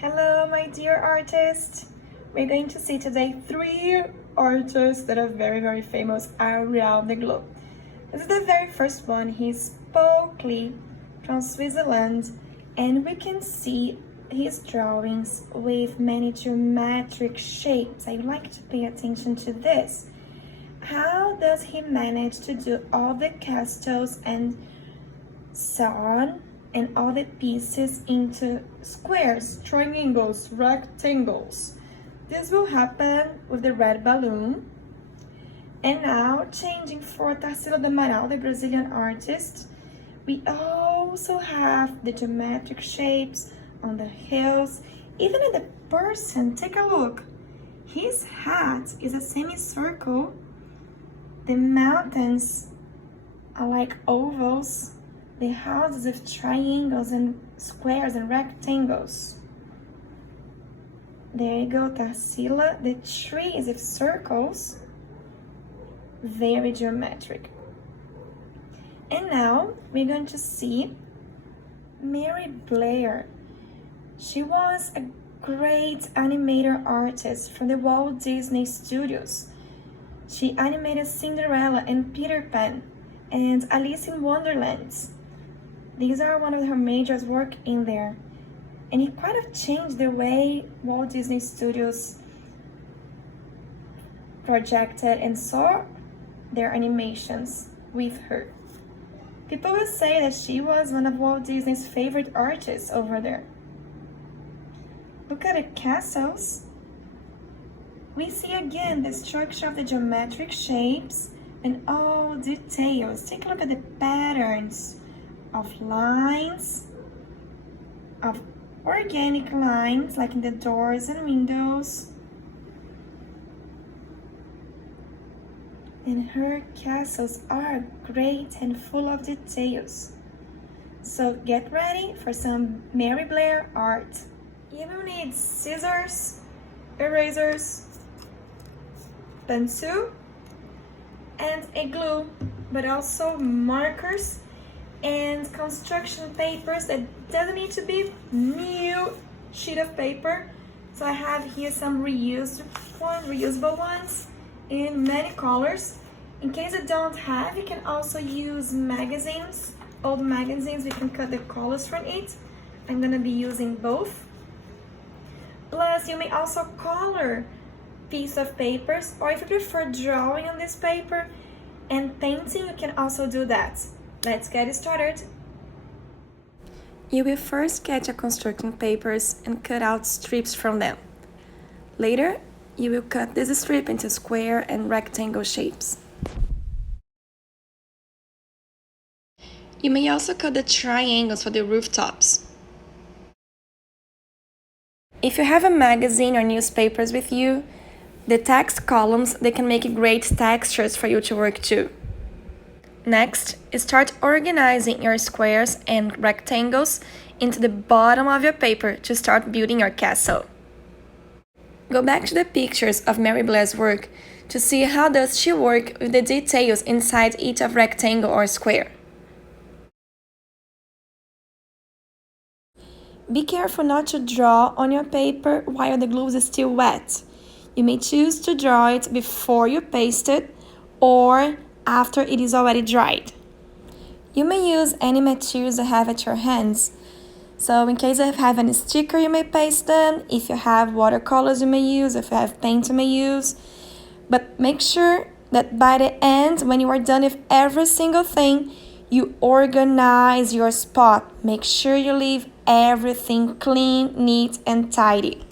Hello, my dear artists. We're going to see today 3 artists that are very famous around the globe. This is the very first one. He's Lee from Switzerland, and we can see his drawings with many geometric shapes. I would like to pay attention to this. How does he manage to do all the castles and so on, and all the pieces into squares, triangles, rectangles? This will happen with the red balloon. And now, changing for Tarsila do Amaral, the Brazilian artist, we also have the geometric shapes on the hills. Even at the person, take a look. His hat is a semicircle. The mountains are like ovals. The houses of triangles and squares and rectangles. There you go, Tarsila. The trees of circles. Very geometric. And now we're going to see Mary Blair. She was a great animator artist from the Walt Disney Studios. She animated Cinderela and Peter Pan and Alice in Wonderland. These are one of her major work in there. And it kind of changed the way Walt Disney Studios projected and saw their animations with her. People will say that she was one of Walt Disney's favorite artists over there. Look at the castles. We see again the structure of the geometric shapes and all details. Take a look at the patterns of lines, of organic lines, like in the doors and windows. And her castles are great and full of details. So get ready for some Mary Blair art. You will need scissors, erasers, pencil, and a glue, but also markers and construction papers. That doesn't need to be new sheet of paper. So I have here some reusable ones in many colors. In case you don't have, you can also use magazines, old magazines. We can cut the colors from it. I'm gonna be using both. Plus, you may also color piece of papers, or if you prefer drawing on this paper and painting, you can also do that. Let's get started. You will first get your construction papers and cut out strips from them. Later, you will cut this strip into square and rectangle shapes. You may also cut the triangles for the rooftops. If you have a magazine or newspapers with you, the text columns, they can make great textures for you to work too. Next, start organizing your squares and rectangles into the bottom of your paper to start building your castle. Go back to the pictures of Mary Blair's work to see how does she work with the details inside each of rectangle or square. Be careful not to draw on your paper while the glue is still wet. You may choose to draw it before you paste it or after it is already dried. You may use any materials you have at your hands. So in case you have any sticker, you may paste them. If you have watercolors, you may use. If you have paint, you may use. But make sure that by the end, when you are done with every single thing, you organize your spot. Make sure you leave everything clean, neat, and tidy.